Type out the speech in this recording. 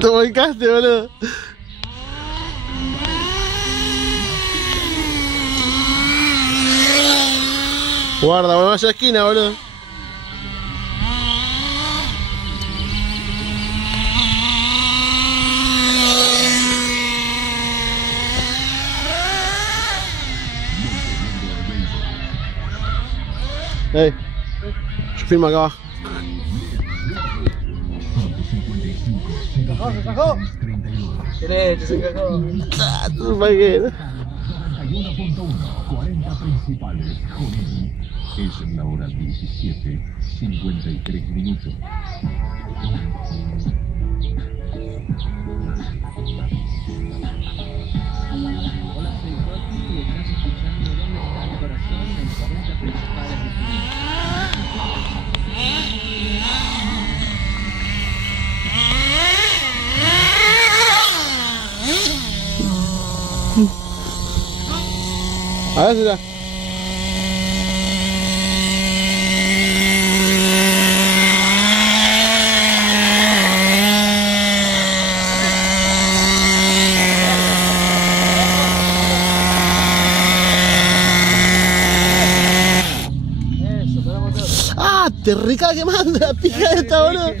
Te volcaste, boludo. Guarda, bueno, vaya a esquina, boludo. Hey, yo filmo acá abajo. ¿Se encajó? ¿Qué leche, se encajó? Ah, tú paquero. 41.1, 40 principales. Es la hora 17:53 minutos. Hola, soy Rocky y estás escuchando ¿Dónde está el corazón? En 40 principales de A ver, será. Ah, te recaga que manda la pija esta, boludo.